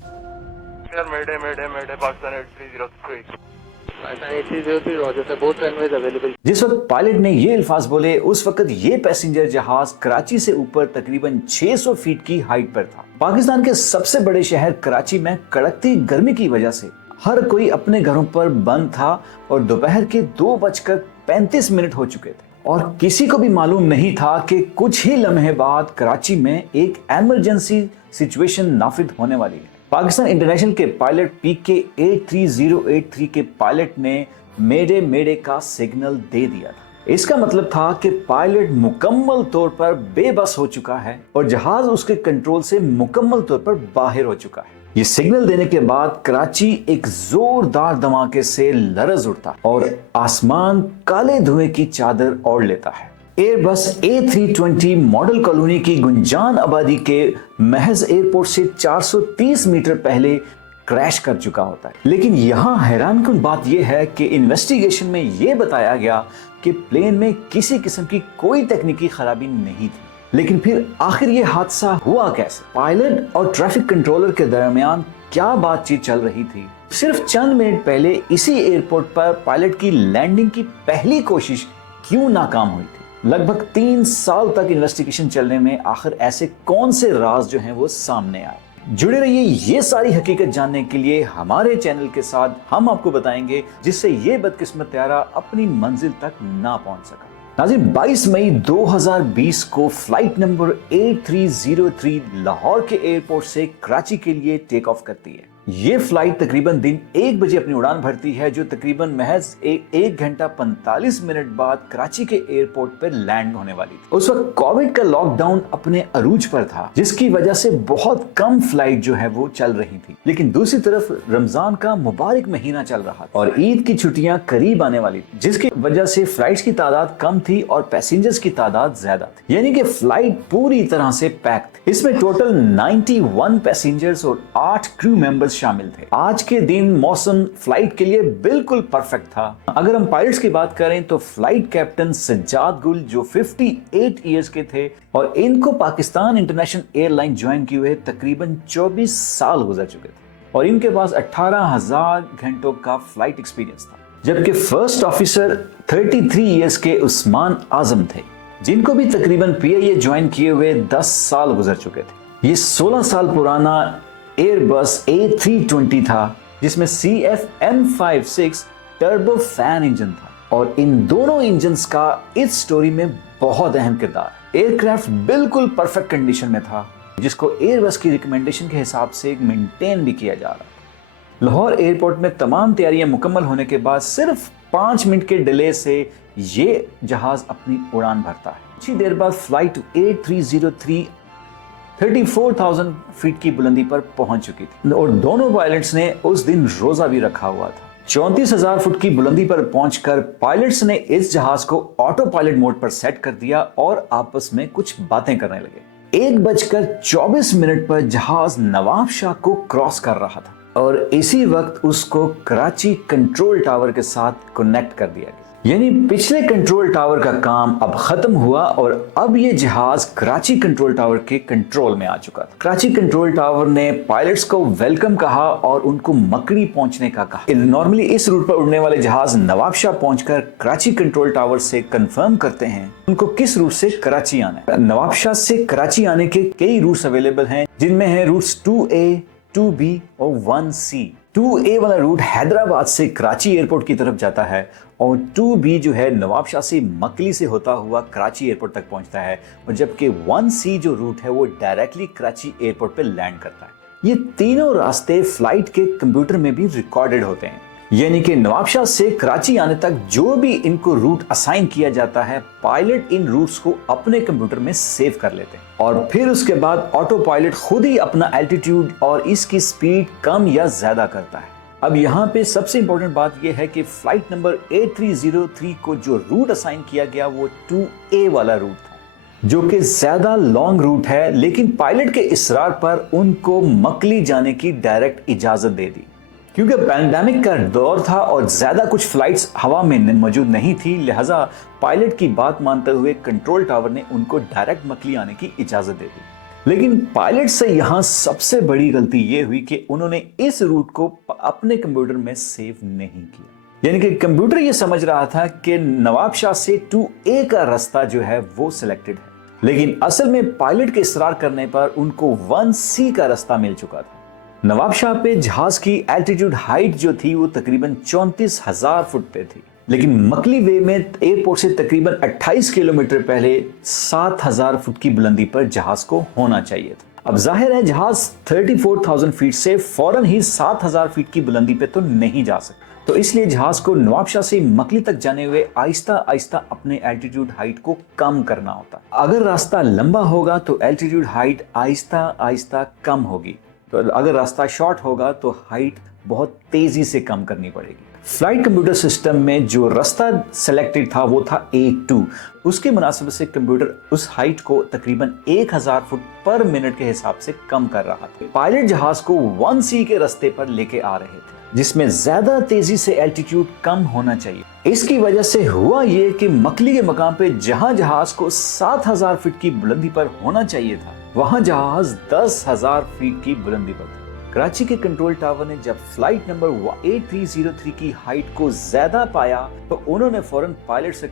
Sir, Mayday, Pakistan 8303. Pakistan 8303, roger sir, both runways available. जिस वक्त pilot ने ये अल्फाज बोले उस वक्त ये पैसेंजर जहाज कराची से ऊपर तकरीबन 600 फीट की हाइट पर था। पाकिस्तान के सबसे बड़े शहर कराची में कड़कती गर्मी की वजह से हर कोई अपने घरों पर बंद था और दोपहर के 2:35 हो चुके थे और किसी को भी मालूम नहीं था कि कुछ ही लम्हे बाद कराची में एक इमरजेंसी सिचुएशन नाफिद होने वाली है। पाकिस्तान इंटरनेशनल के पायलट PK 83083 के पायलट ने मेडे का सिग्नल दे दिया था। इसका मतलब था कि पायलट मुकम्मल तौर पर बेबस हो चुका है और जहाज उसके कंट्रोल से मुकम्मल तौर पर बाहर हो चुका है। ये सिग्नल देने के बाद कराची एक जोरदार धमाके से लरज उठता और आसमान काले धुएं की चादर ओढ़ लेता है। एयरबस A320 मॉडल कॉलोनी की गुंजान आबादी के महज एयरपोर्ट से 430 मीटर पहले क्रैश कर चुका होता है। लेकिन यहाँ हैरानकुन बात यह है कि इन्वेस्टिगेशन में यह बताया गया कि प्लेन में किसी किस्म की कोई तकनीकी खराबी नहीं थी। लेकिन फिर आखिर ये हादसा हुआ कैसे? पायलट और ट्रैफिक कंट्रोलर के दरमियान क्या बातचीत चल रही थी? सिर्फ चंद मिनट पहले इसी एयरपोर्ट पर पायलट की लैंडिंग की पहली कोशिश क्यों नाकाम हुई थी? लगभग 3 साल तक इन्वेस्टिगेशन चलने में आखिर ऐसे कौन से राज जो हैं वो सामने आए? जुड़े रहिए ये सारी हकीकत जानने के लिए हमारे चैनल के साथ। हम आपको बताएंगे जिससे ये बदकिस्मत त्यारा अपनी मंजिल तक ना पहुंच सका। नाज़रीन, 22 मई 2020 को फ्लाइट नंबर 8303 लाहौर के एयरपोर्ट से कराची के लिए टेक ऑफ करती है। ये फ्लाइट तकरीबन दिन 1 बजे अपनी उड़ान भरती है, जो तकरीबन महज 1 घंटा 45 मिनट बाद कराची के एयरपोर्ट पर लैंड होने वाली थी। उस वक्त कोविड का लॉकडाउन अपने अरूज पर था, जिसकी वजह से बहुत कम फ्लाइट जो है वो चल रही थी। लेकिन दूसरी तरफ रमजान का मुबारक महीना चल रहा था और ईद की छुट्टियां करीब आने वाली थी, जिसकी वजह से फ्लाइट्स की तादाद कम थी और पैसेंजर्स की तादाद ज्यादा थी। यानी कि फ्लाइट पूरी तरह से पैक थी। इसमें टोटल 91 पैसेंजर्स और 8 क्रू मेंबर्स शामिल थे। आज के दिन मौसम फ्लाइट के लिए बिल्कुल परफेक्ट था। अगर हम पायलट्स की बात करें तो फ्लाइट कैप्टन सज्जाद गुल जो 58 इयर्स के थे और इनको पाकिस्तान इंटरनेशनल एयरलाइन ज्वाइन किए हुए तकरीबन 24 साल गुजर चुके थे और इनके पास 18,000 घंटों का फ्लाइट एक्सपीरियंस था। जबकि फर्स्ट ऑफिसर 33 इयर्स के उस्मान आजम थे, जिनको भी तकरीबन PIA ज्वाइन किए हुए 10 साल गुजर चुके थे। ये 16 साल पुराना एयरबस A320 था, जिसमें CFM56 टर्बो फैन इंजन था और इन दोनों इंजन्स का इस स्टोरी में बहुत अहम किरदार है। एयरक्राफ्ट बिल्कुल परफेक्ट कंडीशन में था, जिसको एयरबस की रिकमेंडेशन के हिसाब से मेंटेन भी किया जा रहा था। लाहौर एयरपोर्ट में तमाम तैयारियां मुकम्मल होने के बाद सिर्फ 5 मिनट के डिले से ये जहाज अपनी उड़ान भरता है। कुछ ही देर बाद फ्लाइट A303 34,000 फीट की बुलंदी पर पहुंच चुकी थी और दोनों पायलट्स ने उस दिन रोजा भी रखा हुआ था। 34,000 फुट की बुलंदी पर पहुंचकर पायलट्स ने इस जहाज को ऑटो पायलट मोड पर सेट कर दिया और आपस में कुछ बातें करने लगे। 1:24 पर जहाज नवाब शाह को क्रॉस कर रहा था और इसी वक्त उसको कराची कंट्रोल टावर के साथ कनेक्ट कर दिया गया। यानी पिछले कंट्रोल टावर का काम अब खत्म हुआ और अब ये जहाज कराची कंट्रोल टावर के कंट्रोल में आ चुका था। कराची कंट्रोल टावर ने पायलट्स को वेलकम कहा और उनको मकड़ी पहुंचने का कहा। नॉर्मली इस रूट पर उड़ने वाले जहाज नवाबशाह पहुंचकर कराची कंट्रोल टावर से कंफर्म करते हैं उनको किस रूट से कराची आना है। नवाबशाह से कराची आने के कई रूट्स अवेलेबल हैं, जिनमें है रूट्स 2A, 2B और 1C। 2A वाला रूट हैदराबाद से कराची एयरपोर्ट की तरफ जाता है और 2B जो है नवाबशाह से मकली से होता हुआ कराची एयरपोर्ट तक पहुंचता है और जबकि 1C जो रूट है वो डायरेक्टली कराची एयरपोर्ट पे लैंड करता है। ये तीनों रास्ते फ्लाइट के कंप्यूटर में भी रिकॉर्डेड होते हैं, यानी कि नवाबशाह से कराची आने तक जो भी इनको रूट असाइन किया जाता है, पायलट इन रूट्स को अपने कंप्यूटर में सेव कर लेते हैं और फिर उसके बाद ऑटो पायलट खुद ही अपना एल्टीट्यूड और इसकी स्पीड कम या ज्यादा करता है। अब यहाँ पे सबसे इंपॉर्टेंट बात यह है कि फ्लाइट नंबर A303 को जो रूट असाइन किया गया वो 2A वाला रूट था, जो कि ज्यादा लॉन्ग रूट है, लेकिन पायलट के इसरार पर उनको मकली जाने की डायरेक्ट इजाजत दे दी। क्योंकि पैंडेमिक का दौर था और ज्यादा कुछ फ्लाइट्स हवा में मौजूद नहीं थी, लिहाजा पायलट की बात मानते हुए कंट्रोल टावर ने उनको डायरेक्ट मकली आने की इजाजत दे दी। लेकिन पायलट से यहाँ सबसे बड़ी गलती ये हुई कि उन्होंने इस रूट को अपने कंप्यूटर में सेव नहीं किया। यानी कि कंप्यूटर ये समझ रहा था कि नवाबशाह से 2A का रास्ता जो है वो सिलेक्टेड है, लेकिन असल में पायलट के इसरार करने पर उनको 1C का रास्ता मिल चुका था। नवाबशाह पे जहाज की एल्टीट्यूड हाइट जो थी वो तकरीबन 34,000 फुट पे थी, लेकिन मकली वे में एयरपोर्ट से तकरीबन 28 किलोमीटर पहले 7,000 फुट की बुलंदी पर जहाज को होना चाहिए था। अब जाहिर है जहाज 34,000 फीट से फौरन ही 7,000 फीट की बुलंदी पे तो नहीं जा सकता, तो इसलिए जहाज को नवाबशाह से मकली तक जाने हुए आहिस्ता आहिस्ता अपने एल्टीट्यूड हाइट को कम करना होता। अगर रास्ता लंबा होगा तो एल्टीट्यूड हाइट आहिस्ता आहिस्ता कम होगी, तो अगर रास्ता शॉर्ट होगा तो हाइट बहुत तेजी से कम करनी पड़ेगी। फ्लाइट कंप्यूटर सिस्टम में जो रास्ता सेलेक्टेड था वो था A2। उसके मुनासिबत से कंप्यूटर उस हाइट को तकरीबन 1000 फुट पर मिनट के हिसाब से कम कर रहा था। पायलट जहाज को 1C के रास्ते पर लेके आ रहे थे, जिसमें ज्यादा तेजी से एल्टीट्यूड कम होना चाहिए। इसकी वजह से हुआ ये कि मकली के मकाम पे जहां जहाज को 7,000 फीट की बुलंदी पर होना चाहिए था, वहां जहाज 10,000 फीट की बुलंदी पर था। कराची के कंट्रोल टावर ने जब फ्लाइट नंबर 8303 की हाइट को ज्यादा पाया तो उन्होंने फौरन पायलट से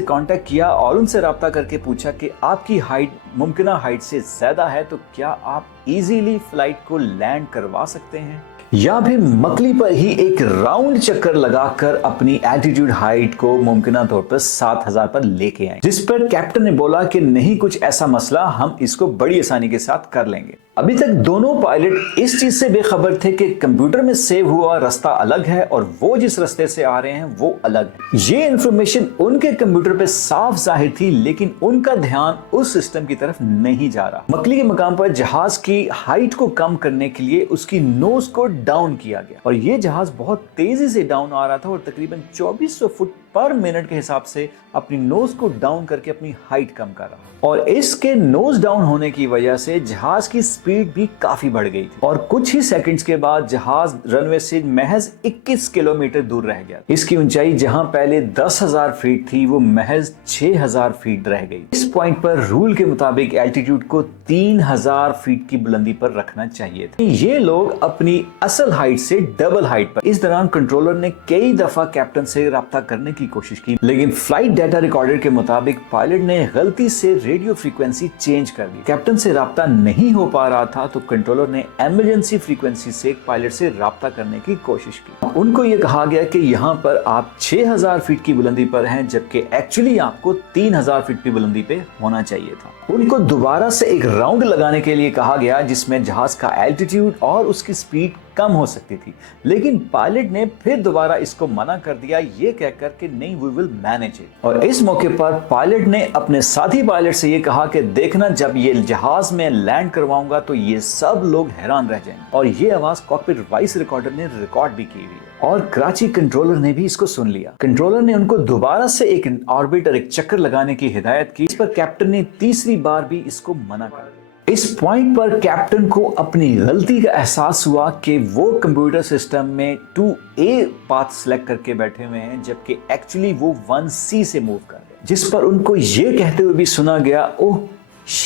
कांटेक्ट किया और उनसे राब्ता करके पूछा कि आपकी हाइट मुमकिना हाइट से ज्यादा है, तो क्या आप इजीली फ्लाइट को लैंड करवा सकते हैं या फिर मकली पर ही एक राउंड चक्कर लगाकर अपनी एल्टीट्यूड हाइट को मुमकिना तौर पर 7,000 पर लेके आए। जिस पर कैप्टन ने बोला कि नहीं, कुछ ऐसा मसला, हम इसको बड़ी आसानी के साथ कर लेंगे। अभी तक दोनों पायलट इस चीज से बेखबर थे कि कंप्यूटर में सेव हुआ रास्ता अलग है और वो जिस रास्ते से आ रहे हैं वो अलग है। ये इंफॉर्मेशन उनके कंप्यूटर पे साफ जाहिर थी, लेकिन उनका ध्यान उस सिस्टम की तरफ नहीं जा रहा। मकली के मकाम पर जहाज की हाइट को कम करने के लिए उसकी नोज को डाउन किया गया और ये जहाज बहुत तेजी से डाउन आ रहा था और तकरीबन 2400 फुट पर मिनट के हिसाब से अपनी नोज को डाउन करके अपनी हाइट कम कर रहा। और इसके नोज डाउन होने की वजह से जहाज की स्पीड भी काफी बढ़ गई थी और कुछ ही सेकंड्स के बाद जहाज रनवे से महज 21 किलोमीटर दूर रह गया। इसकी ऊंचाई जहां पहले 10,000 फीट थी वो महज 6,000 फीट रह गई। इस पॉइंट पर रूल के मुताबिक एल्टीट्यूड को 3,000 फीट की बुलंदी पर रखना चाहिए था। ये लोग अपनी असल हाइट से डबल हाइट पर। इस दौरान कंट्रोलर ने कई दफा कैप्टन से राब्ता करने की कोशिश की, लेकिन फ्लाइट डाटा रिकॉर्डर के मुताबिक पायलट ने गलती से रेडियो फ्रीक्वेंसी चेंज कर दी। कैप्टन से राब्ता नहीं हो पा रहा था तो कंट्रोलर ने इमरजेंसी फ्रीक्वेंसी से पायलट से राब्ता करने की कोशिश की। उनको ये कहा गया कि यहाँ पर आप 6,000 फीट की बुलंदी पर हैं, जबकि एक्चुअली आपको 3,000 फीट की बुलंदी पे होना चाहिए था। उनको दोबारा से एक राउंड लगाने के लिए कहा गया जिसमें जहाज का एल्टीट्यूड और उसकी स्पीड कम हो सकती थी, लेकिन पायलट ने फिर दोबारा इसको मना कर दिया, ये कहकर कि नहीं, वी विल मैनेज इट। और इस मौके पर पायलट ने अपने साथी पायलट से ये कहा कि देखना, जब ये जहाज में लैंड करवाऊंगा तो ये सब लोग हैरान रह जाएंगे। और ये आवाज कॉकपिट वॉइस रिकॉर्डर ने रिकॉर्ड भी की हुई है और कराची कंट्रोलर ने भी इसको सुन लिया। कंट्रोलर ने उनको दोबारा से एक ऑर्बिट और एक चक्कर लगाने की हिदायत की, इस पर कैप्टन ने तीसरी बार भी इसको मना कर दिया। इस पॉइंट पर कैप्टन को अपनी गलती का एहसास हुआ कि वो कंप्यूटर सिस्टम में 2A पाथ सिलेक्ट करके बैठे हुए हैं, जबकि एक्चुअली वो 1C से मूव कर रहे हैं। जिस पर उनको ये कहते हुए भी सुना गया, ओह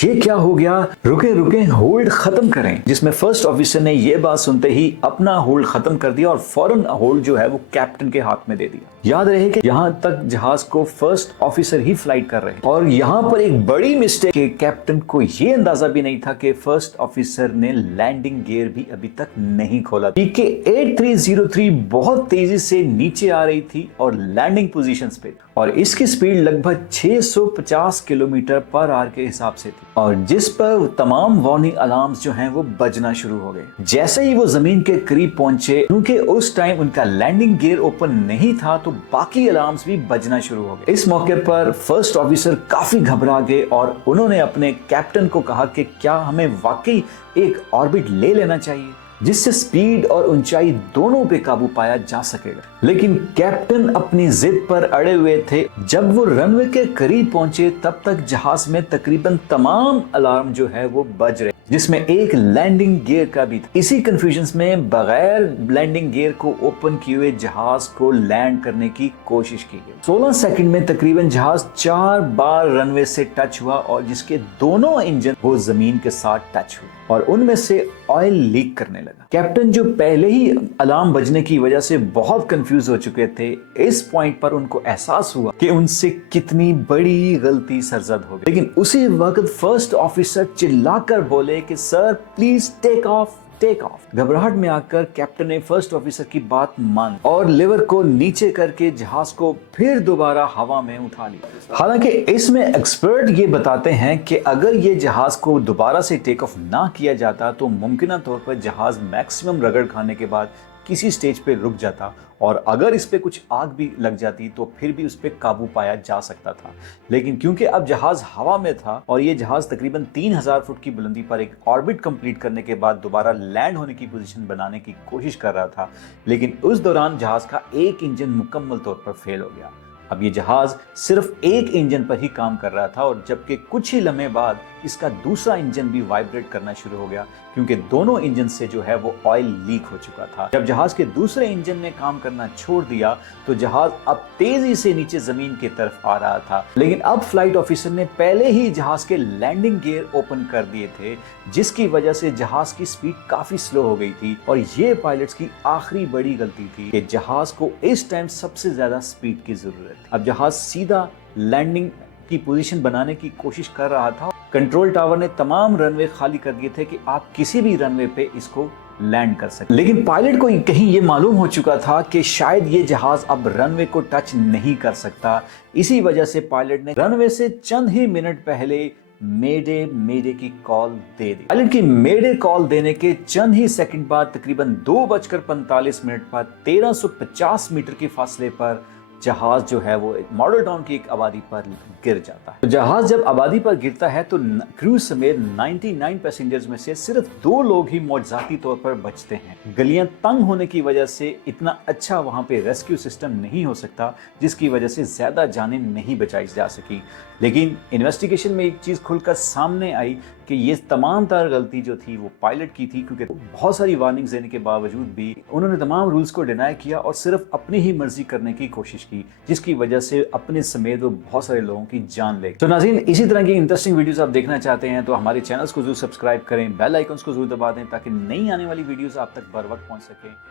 ये क्या हो गया, रुके रुके, होल्ड खत्म करें। जिसमें फर्स्ट ऑफिसर ने ये बात सुनते ही अपना होल्ड खत्म कर दिया और फौरन होल्ड जो है वो कैप्टन के हाथ में दे दिया। याद रहे कि यहाँ तक जहाज को फर्स्ट ऑफिसर ही फ्लाइट कर रहे हैं और यहाँ पर एक बड़ी मिस्टेक कि कैप्टन को ये अंदाजा भी नहीं था कि फर्स्ट ऑफिसर ने लैंडिंग गियर भी अभी तक नहीं खोला। पीके 8303 बहुत तेजी से नीचे आ रही थी और लैंडिंग पोजीशंस पे, और इसकी स्पीड लगभग 650 किलोमीटर पर आवर के हिसाब से थी, और जिस पर तमाम वार्निंग अलार्म्स जो हैं वो बजना शुरू हो गए। जैसे ही वो जमीन के करीब पहुंचे, क्योंकि उस टाइम उनका लैंडिंग गियर ओपन नहीं था, तो बाकी अलार्म्स भी बजना शुरू हो गए। इस मौके पर फर्स्ट ऑफिसर काफी घबरा गए और उन्होंने अपने कैप्टन को कहा कि क्या हमें वाकई एक ऑर्बिट ले लेना चाहिए जिससे स्पीड और ऊंचाई दोनों पे काबू पाया जा सकेगा। लेकिन कैप्टन अपनी जिद पर अड़े हुए थे। जब वो रनवे के करीब पहुंचे तब तक जहाज में तकरीबन तमाम अलार्म जो है वो बज रहे, जिस में एक लैंडिंग गियर का भी था। इसी कंफ्यूजन में बगैर लैंडिंग गियर को ओपन किए हुए जहाज को लैंड करने की कोशिश की गई। 16 सेकंड में तकरीबन जहाज 4 बार रनवे से टच हुआ और जिसके दोनों इंजन वो जमीन के साथ टच हुए और उनमें से ऑयल लीक करने लगा। कैप्टन जो पहले ही अलार्म बजने की वजह से बहुत कंफ्यूज हो चुके थे, इस पॉइंट पर उनको एहसास हुआ कि उनसे कितनी बड़ी गलती सरजद हो गई। लेकिन उसी वक्त फर्स्ट ऑफिसर चिल्लाकर बोले कि sir please take off, take off. घबराहट में आकर कैप्टन ने फर्स्ट ऑफिसर की बात मान और लिवर को नीचे करके जहाज को फिर दोबारा हवा में उठा लिया। हालांकि इसमें एक्सपर्ट ये बताते हैं कि अगर ये जहाज को दोबारा से टेक ऑफ ना किया जाता तो मुमकिन तौर पर जहाज मैक्सिमम रगड़ खाने के बाद किसी स्टेज पे रुक जाता और अगर इस पे कुछ आग भी लग जाती तो फिर भी उस पे काबू पाया जा सकता था। लेकिन क्योंकि अब जहाज हवा में था और ये जहाज तकरीबन 3000 फुट की बुलंदी पर एक ऑर्बिट कंप्लीट करने के बाद दोबारा लैंड होने की पोजीशन बनाने की कोशिश कर रहा था, लेकिन उस दौरान जहाज का एक इंजन मुकम्मल तौर पर फेल हो गया। अब ये जहाज सिर्फ एक इंजन पर ही काम कर रहा था और जबकि कुछ ही लम्हे बाद इसका दूसरा इंजन भी वाइब्रेट करना शुरू हो गया क्योंकि दोनों इंजन से जो है वो ऑयल लीक हो चुका था। जब जहाज के दूसरे इंजन ने काम करना छोड़ दिया तो जहाज अब तेजी से नीचे जमीन की तरफ आ रहा था। लेकिन अब फ्लाइट ऑफिसर ने पहले ही जहाज के लैंडिंग गियर ओपन कर दिए थे, जिसकी वजह से जहाज की स्पीड काफी स्लो हो गई थी और ये पायलट्स की आखिरी बड़ी गलती थी कि जहाज को इस टाइम सबसे ज्यादा स्पीड की जरूरत थी। अब जहाज सीधा लैंडिंग की पोजीशन बनाने की कोशिश कर रहा था। कंट्रोल टावर ने तमाम रनवे खाली कर दिए थे कि आप किसी भी रनवे पे इसको लैंड कर सकते। लेकिन पायलट को कहीं ये मालूम हो चुका था कि शायद ये जहाज अब रनवे को टच नहीं कर सकता। इसी वजह से पायलट ने रनवे से चंद ही मिनट पहले मेडे मेडे की कॉल दे दी। पायलट की मेडे कॉल देने के चंद ही सेकंड बाद तकरीबन 2:45 पर 1350 मीटर के फासले पर जहाज जो है वो मॉडल टाउन की एक आबादी पर गिर जाता है। तो जहाज जब आबादी पर गिरता है तो क्रू समेत 99 पैसेंजर्स में से सिर्फ 2 लोग ही मौजूदाती तौर पर बचते हैं। गलियां तंग होने की वजह से इतना अच्छा वहां पे रेस्क्यू सिस्टम नहीं हो सकता, जिसकी वजह से ज्यादा जानें नहीं बचाई जा सकी। लेकिन इन्वेस्टिगेशन में एक चीज खुलकर सामने आई कि ये तमाम तार गलती जो थी वो पायलट की थी, क्योंकि बहुत सारी वार्निंग्स देने के बावजूद भी उन्होंने तमाम रूल्स को डिनाई किया और सिर्फ अपनी ही मर्जी करने की कोशिश की, जिसकी वजह से अपने समेत वो बहुत सारे लोगों की जान ले। तो नाज़रीन, इसी तरह की इंटरेस्टिंग वीडियोस आप देखना चाहते हैं तो हमारे चैनल्स को जरूर सब्सक्राइब करें, बेल आइकन्स को जरूर दबा दें ताकि नई आने वाली वीडियोस आप तक बर वक्त पहुंच सके।